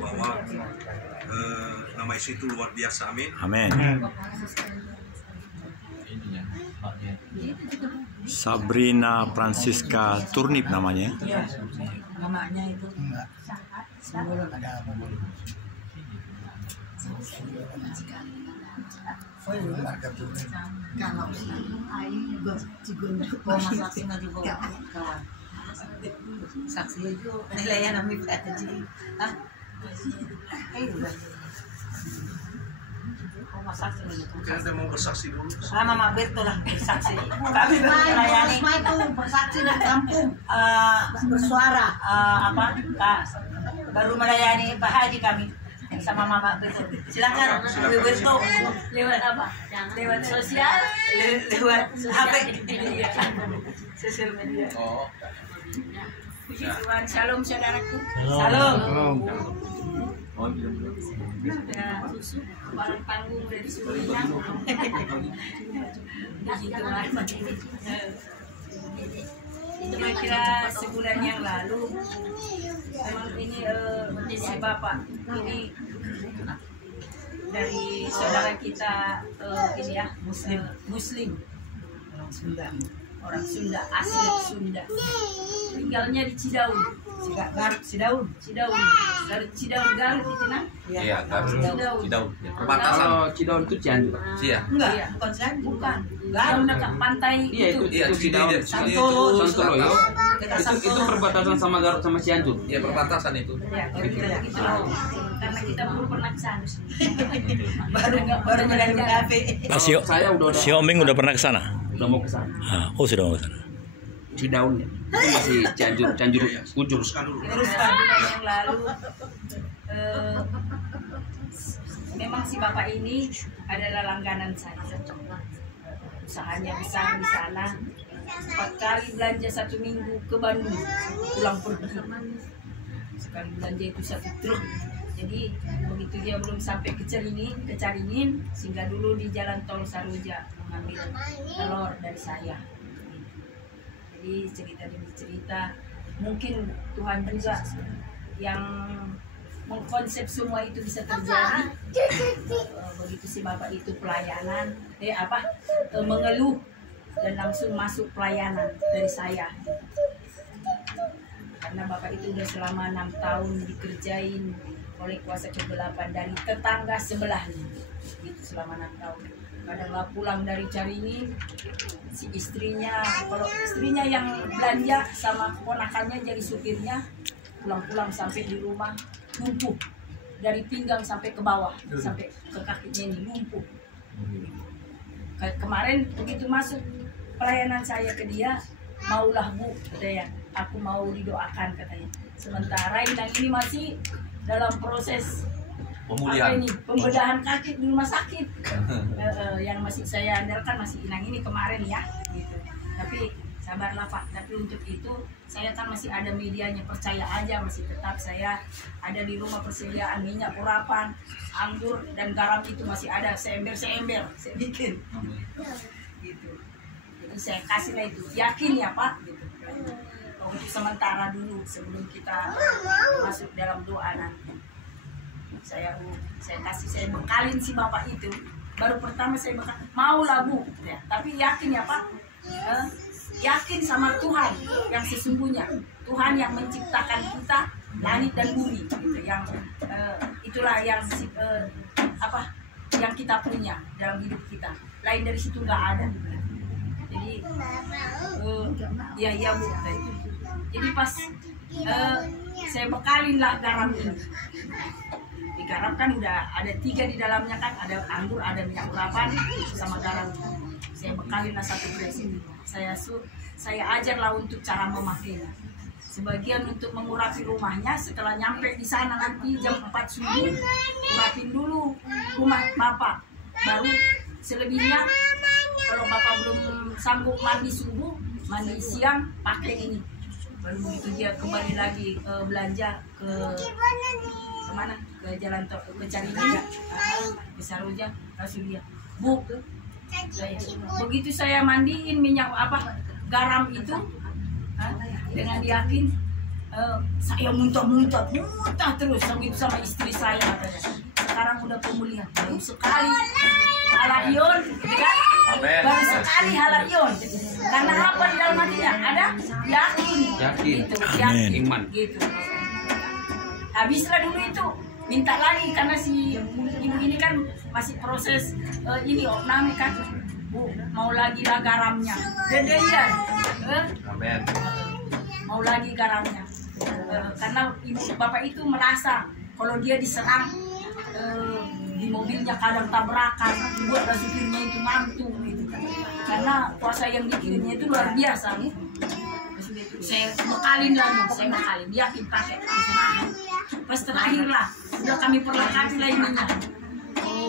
bahwa nama isi itu luar biasa, amin. Amin. Sabrina Francisca Turnip namanya. Iya, namanya itu simbol ada apa? Oh iya, marga Turnip. Kalau saksi juga kawan. Saksi itu nilainya namanya aja. Ah, Anda mau bersaksi dulu? Mama Berto lah bersaksi. Kami melayani itu bersaksi dari kampung bersuara Kak, baru melayani Pak Haji kami sama Mama Berto. Silakan Bu Berto. Lewat apa? Lewat sosial, Lewat HP. sosial media. Oh. Puji Tuhan, shalom saudaraku. Salam. Ada susu, barang panggung dari Suriname. Puji Tuhan. Kira-kira sebulan yang lalu, memang ini si Bapak ini dari saudara kita ini ya Muslim orang Sunda asli Sunda, tinggalnya di Cidaun. Cidaun Garut itu nah. Iya, Garut. Cidaun. Perbatasan. Kalau Cidaun itu Cianjur. Iya. Enggak, bukan Cianjur. Bukan. Garut dekat pantai Iya, itu. Iya, Cidaun. Santolo. Santolo. Itu perbatasan sama Garut sama Cianjur. Iya, perbatasan itu. Ya, kira-kira begitu. Karena kita belum pernah ke sana. baru melalui kafe. Saya udah Si Omeng udah pernah ke sana? udah mau ke sana. Oh, sudah mau ke sana. Cidaun ya. Itu masih Cianjur ujung. Teruskan dulu. Terus bulan yang lalu memang si Bapak ini adalah langganan saya. Usahanya besar di sana. 4 kali belanja 1 minggu ke Bandung, pulang pergi. Sekali belanja itu 1 truk. Jadi begitu dia belum sampai ke Caringin, singgah dulu di Jalan Tol Saroja mengambil telur dari saya. Jadi cerita demi cerita, mungkin Tuhan juga yang mengkonsep semua itu bisa terjadi. Begitu si Bapak itu pelayanan, mengeluh dan langsung masuk pelayanan dari saya. Karena Bapak itu udah selama 6 tahun dikerjain oleh kuasa kegelapan dari tetangga sebelahnya. Itu selama 6 tahun. Kadang nggak pulang dari Caringin, si istrinya, kalau istrinya yang belanja sama keponakannya jadi supirnya, pulang-pulang sampai di rumah lumpuh dari pinggang sampai ke bawah, sampai ke kakinya ini lumpuh. Kemarin begitu masuk pelayanan saya ke dia, maulah Bu, katanya, aku mau didoakan katanya. Sementara Inang ini masih dalam proses Pemulihan. pembedahan kaki di rumah sakit. Yang masih saya andalkan masih Inang ini kemarin ya, gitu. Tapi sabarlah Pak. Tapi untuk itu saya kan masih ada medianya, percaya aja masih tetap saya ada di rumah persediaan minyak urapan, anggur dan garam itu masih ada seember saya bikin. Gitu. Jadi saya kasihlah itu, yakin ya Pak. Gitu. Untuk sementara dulu sebelum kita masuk dalam doa nanti. Saya bekalin si Bapak itu. Baru pertama saya bekal, maulah Bu, ya. Tapi yakin ya Pak, yakin sama Tuhan yang sesungguhnya, Tuhan yang menciptakan kita langit dan bumi, gitu. Yang itulah yang yang kita punya dalam hidup kita. Lain dari situ nggak ada. Jadi ya Bu. Jadi pas saya bekalin lah garam ini. Di garam kan udah ada 3 di dalamnya kan, ada anggur, ada minyak urapan sama garam. Saya bekalin lah 1 gelas ini. Saya ajarlah untuk cara memakainya. Sebagian untuk mengurapi rumahnya, setelah nyampe di sana nanti jam 4 subuh, urapin dulu rumah Bapak. Baru selebihnya kalau Bapak belum sanggup mandi subuh, mandi siang, pakai ini. Baru begitu dia kembali lagi belanja ke mana? Ke Jalan Tol, ke Caringin, ke Saroja, langsung dia, Bu, begitu saya mandiin minyak garam itu, dengan yakin Saya muntah terus begitu sama istri saya katanya. Sekarang udah pemulihan, baru sekali halarion, kan? Baru sekali halarion. Karena apa di dalam hatinya? Ada yakin. Gitu, yakin. Iman. Gitu. Habislah dulu itu, minta lagi karena si ibu ini kan masih proses ini opname kan. Bu, mau lagi lah garamnya. Dedean. Mau lagi garamnya. Karena ibu bapak itu merasa kalau dia diserang di mobilnya kadang tabrakan, buat supirnya itu ngantuk gitu kan. Karena puasa yang dikirimnya itu luar biasa nih. Saya bekalin lagi, yakin pakai kesenangan. Pas terakhir lah, udah kami perlengkapi lah ininya.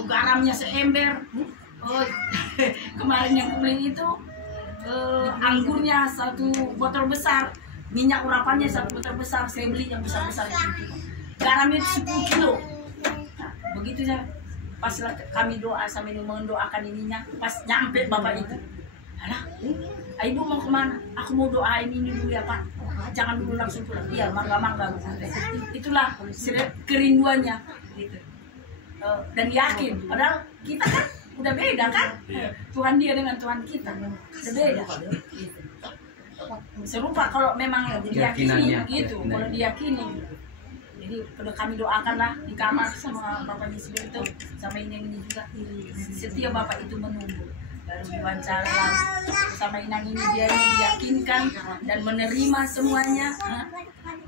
Garamnya seember. Kemarin yang beli itu anggurnya 1 botol besar. Minyak urapannya 1 botol besar, saya beli yang besar-besar itu. Garamnya itu 10 kilo. Nah, begitu ya, pas kami doa sambil mendoakan ininya, pas nyampe bapak itu, alah, ibu mau kemana? Aku mau doain ini dulu ya Pak. Jangan dulu langsung pulang. Iya, mangga. Itulah kerinduannya. Gitu. Dan yakin, padahal kita kan udah beda kan? Tuhan dia dengan Tuhan kita udah beda. Gitu. Serupa kalau memang diyakini gitu, kalau diyakini. Jadi udah kami doakanlah di kamar sama Bapak Yusuf itu, sama ini juga. Setiap Bapak itu menunggu, baru diwawancara sama Inang ini dia diyakinkan dan menerima semuanya.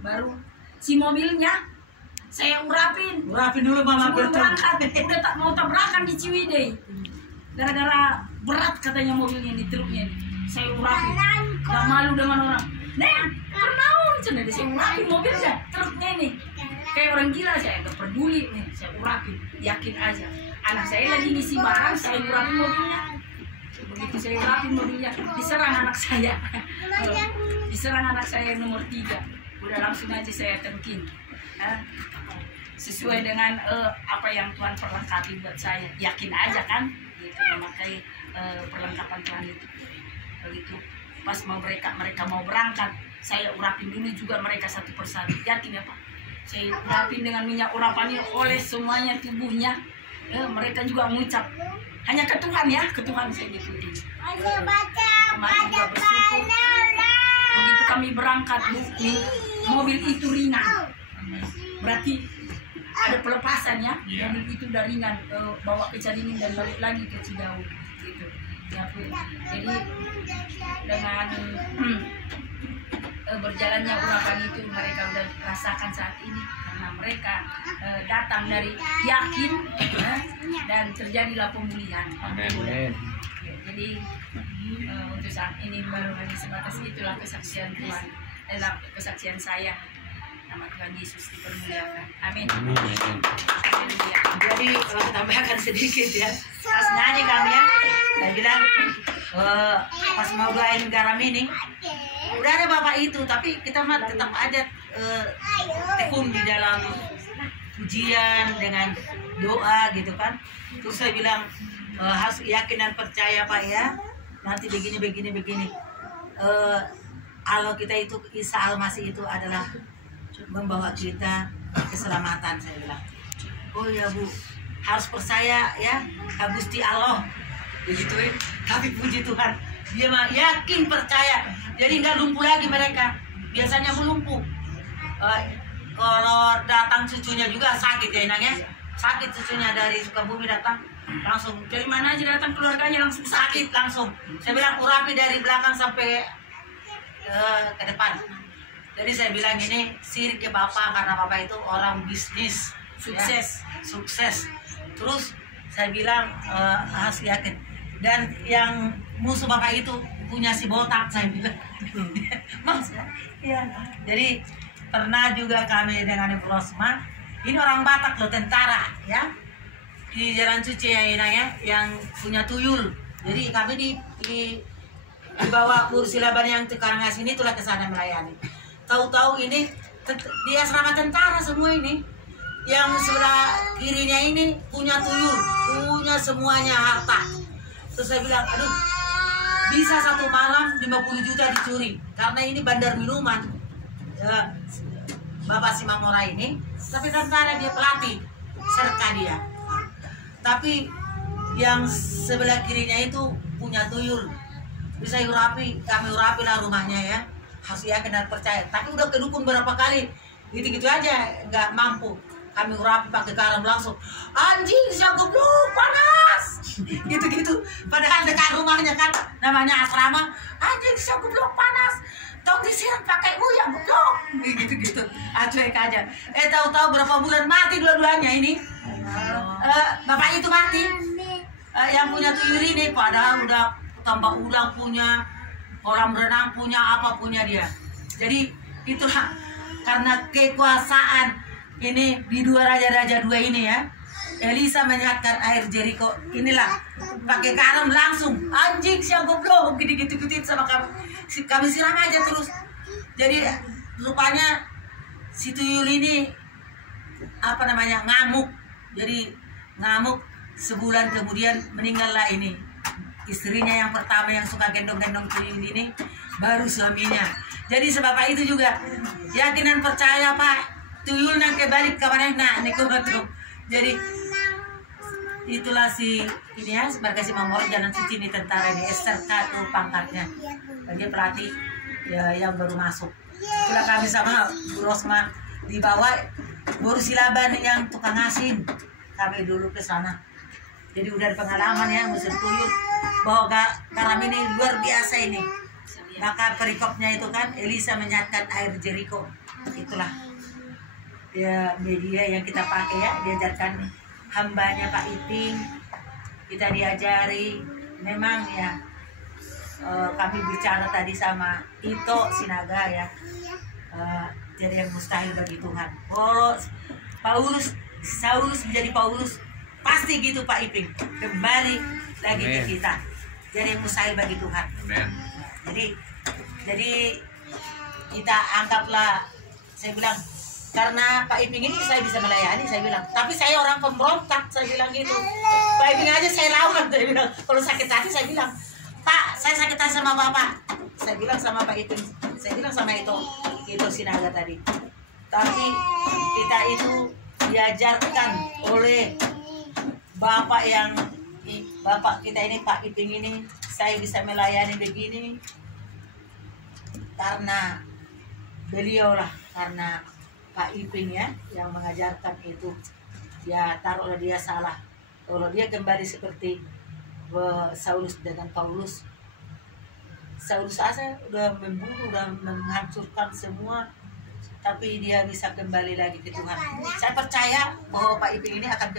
Baru si mobilnya saya urapin dulu Mama berangkat, udah tak mau tabrakan di Ciwidey. Gara-gara berat katanya mobilnya di truknya. Saya urapin, gak malu dengan orang. Neng, pernaun, saya urapin mobilnya, truknya ini. Kayak orang gila, saya gak peduli nih, saya urapin, yakin aja. Anak saya lagi ngisi barang, saya urapin mobilnya. Begitu saya urapin mobilnya, diserang anak saya. Diserang anak saya nomor 3. Udah langsung aja saya tengking. Sesuai dengan apa yang Tuhan perlengkapi buat saya, yakin aja kan, gitu, memakai perlengkapan Tuhan itu. Begitu pas mereka mau berangkat, saya urapin dulu juga mereka satu persatu. Yakin ya Pak, saya urapin dengan minyak urapannya oleh semuanya tubuhnya. Mereka juga mengucap hanya ke Tuhan ya, ke Tuhan saya gitu. Kemarin juga bersyukur. Begitu kami berangkat, mobil itu ringan. Berarti ada pelepasan ya, mobil itu udah ringan, bawa ke Caringin dan balik lagi ke Cidahu gitu. Ya, jadi dengan berjalannya urapan itu mereka udah rasakan saat ini karena mereka datang dari yakin dan terjadilah pemulihan. Amin. Ya, jadi untuk saat ini baru hanya sebatas itulah kesaksian Tuhan, kesaksian saya. Nama Tuhan Yesus dipermuliakan. Amin. Jadi kalau tambahkan sedikit ya, pas nyanyi kami ya, saya bilang pas mau doain garam ini, udah ada Bapak itu, tapi kita mah tetap ada tekun di dalam pujian dengan doa gitu kan. Terus saya bilang harus yakin dan percaya Pak ya, nanti begini. Allah kita itu, Isa Al-Masih itu adalah membawa kita keselamatan, saya bilang. Oh ya Bu, harus percaya ya, Gusti Allah begituin. Tapi puji Tuhan, dia mah yakin percaya, jadi nggak lumpuh lagi mereka. Biasanya lumpuh. Kalau datang cucunya juga sakit ya Inang ya, sakit cucunya dari Sukabumi datang langsung, dari mana aja datang keluarganya langsung sakit langsung. Saya bilang urapi dari belakang sampai ke depan. Jadi saya bilang ini sirik ke Bapak, karena Bapak itu orang bisnis, sukses. Terus saya bilang harus yakin. Dan yang musuh Bapak itu punya si botak, saya bilang. Ya. Jadi pernah juga kami dengan Ibu Rosma, ini orang Batak loh, tentara ya, di Jalan Cuci ya Ina ya, yang punya tuyul. Jadi kami dibawa kursi laban yang Karangas ini itulah ke sana melayani. Tahu-tahu ini di asrama tentara semua ini, yang sebelah kirinya ini punya tuyul, punya semuanya harta. Terus saya bilang, aduh, bisa satu malam 50 juta dicuri, karena ini bandar minuman. Ya, Bapak Simamora ini, tapi tentara dia pelatih, serka dia. Tapi yang sebelah kirinya itu punya tuyul, bisa urapi, kami urapi lah rumahnya ya, harus yakin dan percaya. Tapi udah kedukun berapa kali, gitu-gitu aja nggak mampu. Kami urapi pakai garam langsung, anjing siapa goblok panas, gitu-gitu. Padahal dekat rumahnya kan namanya asrama, anjing siapa goblok panas, tong disiram pakai uyang goblok, gitu-gitu. Cuek aja. Tahu-tahu berapa bulan mati dua-duanya ini. Bapak itu mati, yang punya tuyul ini, padahal udah tambah udang punya, kolam renang punya, apa punya dia. Jadi itulah karena kekuasaan ini di dua raja-raja dua ini ya. Elisa menyehatkan air Jericho, inilah pakai garam langsung, anjing siang goblok, gitu-gitu sama kami siram aja terus. Jadi rupanya si tuyul ini apa namanya ngamuk. Jadi ngamuk, sebulan kemudian meninggallah ini istrinya yang pertama yang suka gendong-gendong tuyul ini, baru suaminya. Jadi sebab itu juga yakinan percaya Pak, tuyul nang kebalik ke mana nak nekomatum. Jadi itulah si ini ya, sebagai Simamora Jalan Suci ini tentara ini, SRK tuh pangkatnya. Dia pelatih ya, yang baru masuk. Itulah kami sama Bu Rosma di bawah, Guru Silaban yang tukang asin. Kami dulu ke sana. Jadi udah ada pengalaman ya musim tuyul bahwa garam ini luar biasa ini. Maka perikopnya itu kan Elisa menyehatkan air Jericho. Itulah ya media yang kita pakai ya, diajarkan hambanya Pak Iping, kita diajari. Memang ya kami bicara tadi sama Ito Sinaga ya, jadi yang mustahil bagi Tuhan. Kalau Saulus menjadi Paulus, pasti gitu Pak Iping, kembali lagi ke kita. Jadi yang mustahil bagi Tuhan. Jadi kita anggaplah, saya bilang, karena Pak Iping ini saya bisa melayani, saya bilang. Tapi saya orang pemberontak, saya bilang gitu. Pak Iping aja saya lawan, saya bilang. Kalau sakit hati saya bilang, Pak, saya sakit hati sama Bapak. Saya bilang sama Pak Iping, saya bilang sama itu Sinaga tadi. Tapi kita itu diajarkan oleh Bapak kita ini, Pak Iping ini, saya bisa melayani begini karena beliau lah, karena Pak Iping ya yang mengajarkan itu. Ya taruhlah dia salah, kalau dia kembali seperti Saulus dengan Paulus. Saulus aja udah membunuh, udah menghancurkan semua, tapi dia bisa kembali lagi ke Tuhan. Saya percaya bahwa Pak Iping ini akan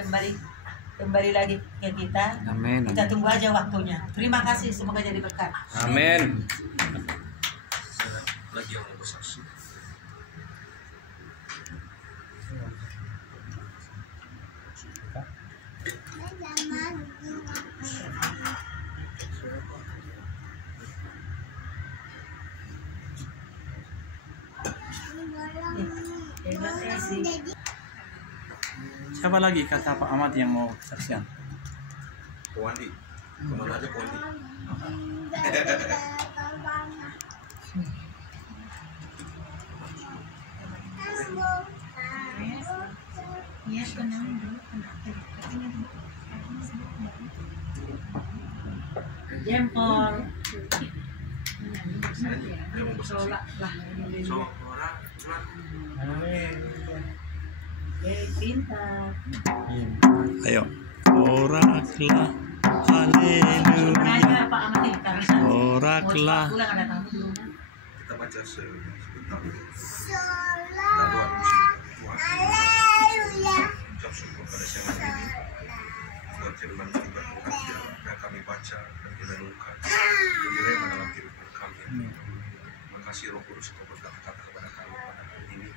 kembali lagi ke kita. Amin. Kita tunggu aja waktunya. Terima kasih, semoga jadi berkat. Amin. Lagi yang mau bersaksi. Terima kasih. Siapa lagi kata Pak Ahmad yang mau kesaksian? Wandi, kemana aja Wandi? Jempol. Dia mau bersaksi. So, orang. Pintar. Ayo. Oraklah. Haleluya. Pak Ahmad ini karena Oraklah. pulang ada tamu di rumah. Kita baca sebentar. Kita doa Tuhan. Ucap syukur pada siang hari ini. Buat firman juga Tuhan yang kami baca dan kita renungkan. Direma dalam kehidupan kami. Terima kasih Roh Kudus Kau berkata-kata kepada kami pada hari ini.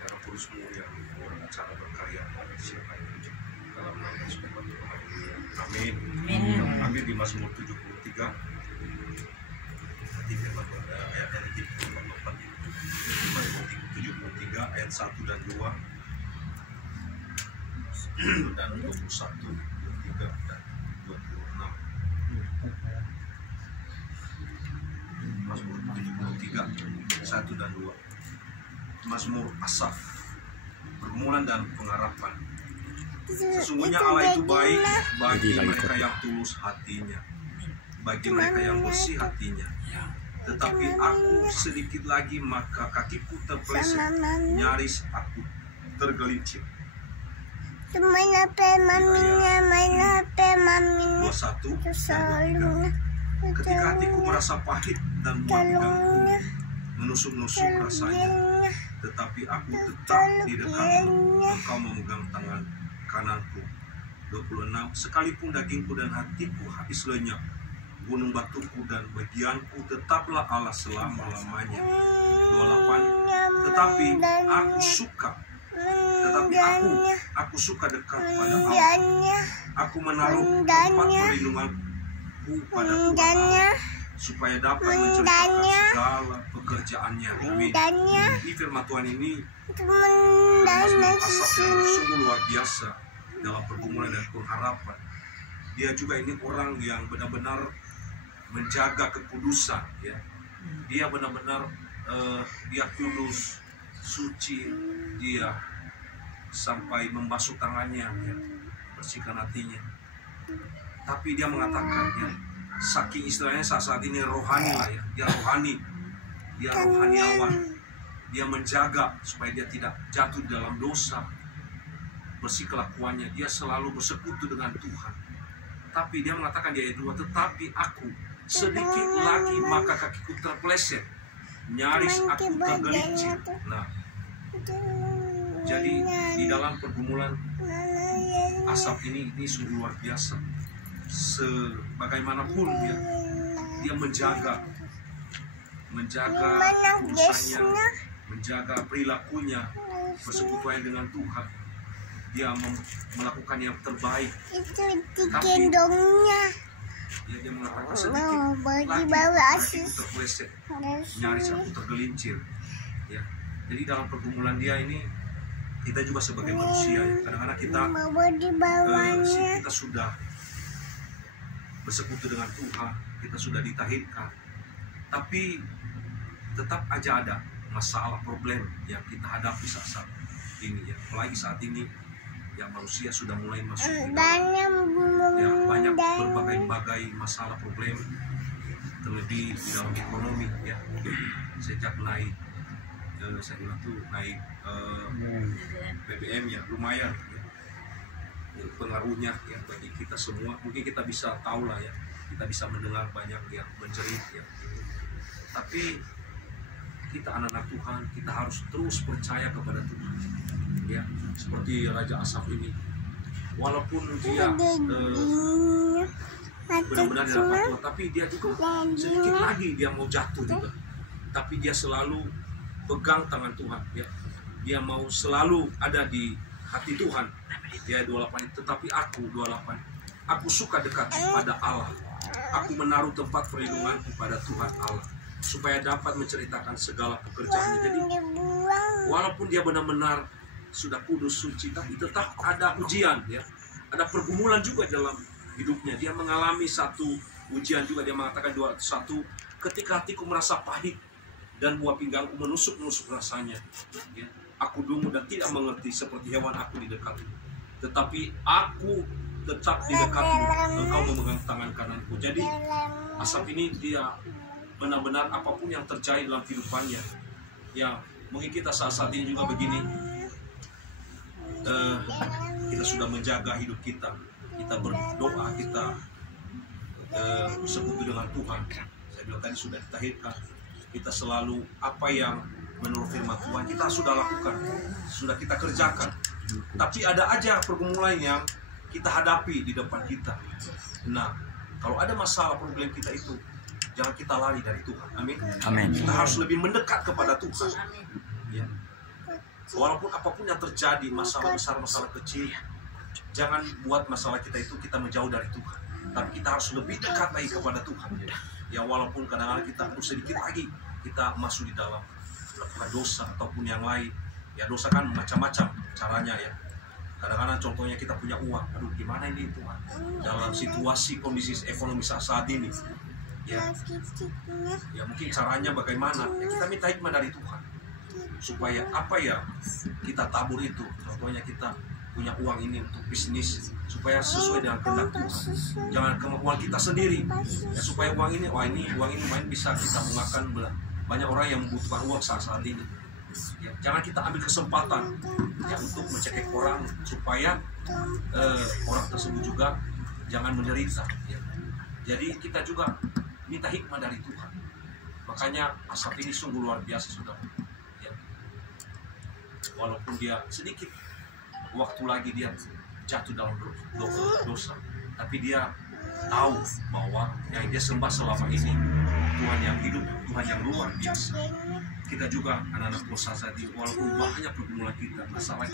Ya Roh Kudus-Mu yang berencana berkarya pada siang hari ini. Dalam nama Yesus Tuhan. Amin. Ambil di Mazmur 73. Nanti firman Tuhan ayat dari 34 ini. Mazmur 73 ayat 1 dan 2 dan 21, 23 dan 26. Mazmur 73 1 dan 2. Mazmur Asaf, pergumulan dan pengharapan. Sesungguhnya Allah itu baik bagi mereka yang tulus hatinya, bagi mereka yang bersih hatinya. Tetapi aku sedikit lagi maka kakiku terpeleset, nyaris aku tergelincir. 21 dan 23. Ketika hatiku merasa pahit dan buah pingganku menusuk-nusuk rasanya, tetapi aku tetap di dekatmu, engkau memegang tangan kananku. 26. Sekalipun dagingku dan hatiku habis lenyap, gunung batuku dan bagianku tetaplah Allah selama-lamanya. 28. Tetapi aku suka dekat pada Allah. Aku menaruh tempat perlindunganku pada Tuhan, supaya dapat menceritakan segala pekerjaannya. Amin. Ini firman Tuhan ini Mazmur Asaf yang sungguh luar biasa dalam pergumulan dan pengharapan. Dia juga ini orang yang benar-benar menjaga kekudusan, ya. Dia benar-benar dia kudus, suci, dia sampai membasuh tangannya, ya, bersihkan hatinya. Tapi dia mengatakan, ya, saking istilahnya saat ini rohani lah, ya. Dia rohani, dia rohaniawan. Dia menjaga supaya dia tidak jatuh dalam dosa, bersih kelakuannya. Dia selalu bersekutu dengan Tuhan. Tapi dia mengatakan di ayat 2, tetapi aku sedikit lagi maka kakiku terpeleset, nyaris aku tergelincir. Nah, jadi di dalam pergumulan Asaf ini sungguh luar biasa. Sebagaimanapun dia menjaga kekudusannya, menjaga perilakunya, bersekutuan dengan Tuhan. Dia melakukan yang terbaik. Tapi dia mengatakan sedikit lagi aku terpeleset, nyaris aku tergelincir, ya. Jadi dalam pergumulan dia ini, kita juga sebagai manusia, ya, kadang-kadang kita sudah bersekutu dengan Tuhan, kita sudah ditahirkan, tapi tetap aja ada masalah, problem yang kita hadapi saat ini, ya. Apalagi saat ini ya manusia sudah mulai masuk banyak berbagai masalah, problem, terlebih di dalam ekonomi, ya. Sejak naik saya bilang tuh naik BBM, ya, lumayan, ya, pengaruhnya, ya, bagi kita semua. Mungkin kita bisa tahu lah, ya, kita bisa mendengar banyak yang menjerit, ya. Tapi kita anak-anak Tuhan, kita harus terus percaya kepada Tuhan, ya. Seperti Raja Asaf ini, walaupun dia benar-benar dapat Tuhan, tapi dia juga sedikit lagi dia mau jatuh juga, tapi dia selalu pegang tangan Tuhan, ya. Dia mau selalu ada di hati Tuhan. Dia 28, tetapi aku 28, aku suka dekat pada Allah. Aku menaruh tempat perlindungan kepada Tuhan Allah, supaya dapat menceritakan segala pekerjaannya. Jadi walaupun dia benar-benar sudah kudus, suci, tapi tetap ada ujian, ya. Ada pergumulan juga dalam hidupnya. Dia mengalami satu ujian juga. Dia mengatakan 21, ketika hatiku merasa pahit dan buah pinggangku menusuk-nusuk rasanya, ya. Aku dungu dan tidak mengerti, seperti hewan aku di dekatmu. Tetapi aku tetap di dekatmu, engkau memegang tangan kananku. Jadi Asaf ini dia benar-benar apapun yang terjadi dalam kehidupannya, ya, mungkin kita saat ini juga begini, kita sudah menjaga hidup kita berdoa, kita bersekutu dengan Tuhan. Saya bilang tadi sudah ditahirkan, kita selalu apa yang menurut firman Tuhan kita sudah lakukan, sudah kita kerjakan. Tapi ada aja pergumulan yang kita hadapi di depan kita. Nah, kalau ada masalah, problem kita itu, jangan kita lari dari Tuhan. Amin. Amin. Kita harus lebih mendekat kepada Tuhan, ya. Walaupun apapun yang terjadi, masalah besar, masalah kecil, jangan buat masalah kita itu kita menjauh dari Tuhan. Tapi kita harus lebih dekat lagi kepada Tuhan, ya. Walaupun kadang-kadang kita sedikit lagi kita masuk di dalam melakukan dosa ataupun yang lain, ya. Dosa kan macam-macam caranya, ya. Kadang-kadang contohnya kita punya uang, aduh gimana ini Tuhan, dalam situasi kondisi ekonomi saat ini, ya mungkin caranya bagaimana, ya kita minta hikmah dari Tuhan, supaya apa ya kita tabur itu. Contohnya kita punya uang ini untuk bisnis supaya sesuai dengan kehendak Tuhan, jangan kemauan kita sendiri ya, supaya uang ini main bisa kita mengakan banyak orang yang membutuhkan uang saat ini ya. Jangan kita ambil kesempatan ya untuk mencekik orang supaya orang tersebut juga jangan menderita ya. Jadi kita juga minta hikmah dari Tuhan. Makanya Asaf ini sungguh luar biasa sudah ya. Walaupun dia sedikit waktu lagi dia jatuh dalam dosa, tapi dia tahu bahwa yang dia sembah selama ini Tuhan yang hidup, Tuhan yang luar biasa. Kita juga anak-anak dosa tadi, walaupun banyak pergumulan kita, masalah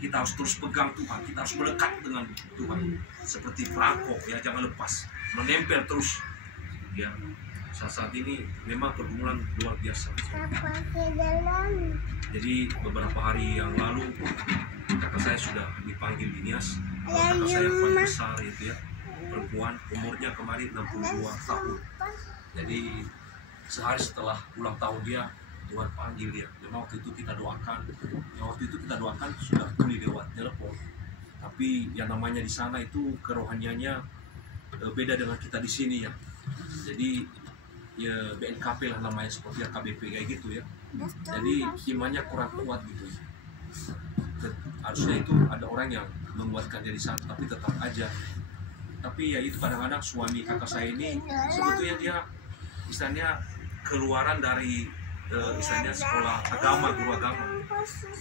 kita harus terus pegang Tuhan, kita harus melekat dengan Tuhan seperti perangkok ya, jangan lepas, menempel terus ya. Saat ini memang pergumulan luar biasa. Jadi beberapa hari yang lalu kakak saya sudah dipanggil Nias. Kakak saya yang paling besar itu ya, perempuan, umurnya kemarin 62 tahun. Jadi sehari setelah ulang tahun dia, Tuhan panggil dia. Memang waktu itu kita doakan. Sudah tulis lewat telepon. Tapi yang namanya di sana itu kerohaniannya beda dengan kita di sini ya. Jadi ya BNKP lah namanya, seperti KBP kayak gitu ya. Jadi imannya kurang kuat gitu. Harusnya itu ada orang yang menguatkan dia di sana, tapi tetap aja. Tapi ya itu kadang-kadang suami kakak saya ini sebetulnya dia istilahnya keluaran dari istilahnya sekolah agama, guru agama,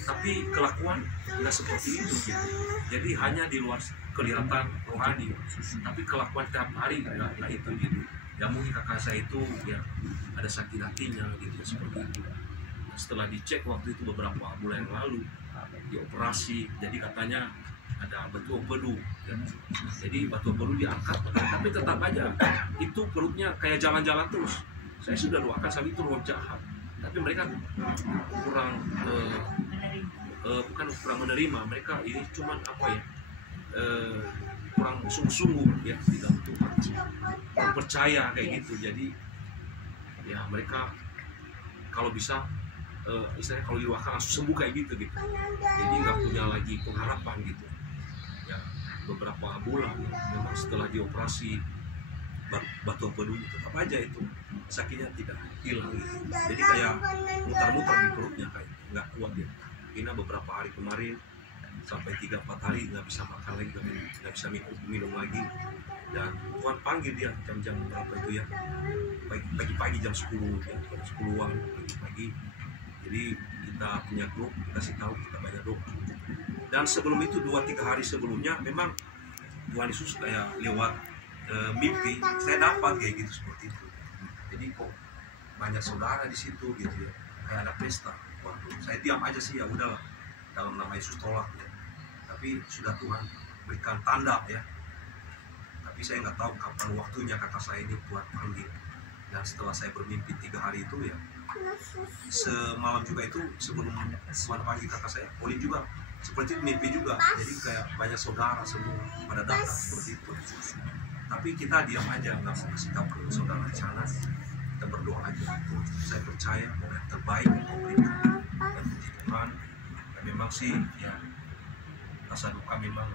tapi kelakuan tidak seperti itu gitu. Jadi hanya di luar kelihatan rohani, tapi kelakuan tiap hari nggak itu gitu. Ya mungkin kakak saya itu ya ada sakit hatinya gitu ya, seperti itu. Setelah dicek waktu itu beberapa bulan yang lalu dioperasi, jadi katanya ada batu empedu ya. Jadi batu empedu diangkat, tapi tetap aja itu perutnya kayak jalan-jalan terus. Saya sudah doakan saat itu roh jahat, tapi mereka kurang bukan kurang menerima, mereka ini cuman apa ya, kurang sungguh-sungguh ya di dalam Tuhan, kurang percaya kayak gitu. Jadi ya mereka kalau bisa istilahnya kalau didoakan langsung sembuh kayak gitu. Jadi nggak punya lagi pengharapan gitu ya. Beberapa bulan memang setelah dioperasi batu empedu tetap aja itu sakitnya tidak hilang gitu. Jadi kayak mutar-mutar di perutnya, kayak nggak kuat dia. Ini beberapa hari kemarin sampai 3-4 hari nggak bisa makan lagi, nggak bisa minum lagi. Dan Tuhan panggil dia jam-jam berapa itu ya, pagi-pagi jam 10 ya, jam 10-an pagi-pagi. Jadi kita punya grup, kasih tahu kita banyak doa. Dan sebelum itu 2-3 hari sebelumnya memang Tuhan Yesus kayak lewat mimpi saya dapat kayak gitu, seperti itu. Jadi kok banyak saudara di situ gitu ya, kayak ada pesta. Waduh, saya diam aja sih, ya udahlah, dalam nama Yesus tolak ya. Tapi sudah Tuhan berikan tanda ya. Tapi saya nggak tahu kapan waktunya kakak saya ini Tuhan panggil. Dan setelah saya bermimpi 3 hari itu ya, semalam juga itu sebelum Tuhan panggil kakak saya, Oli juga seperti itu, mimpi juga. Jadi kayak banyak saudara semua pada datang seperti itu. Tapi kita diam aja, nggak mau kasih tahu ke saudara di sana. Kita berdoa aja. Saya percaya bahwa yang terbaik yang memberikan. Dan puji Tuhan, ya memang sih ya rasa duka memang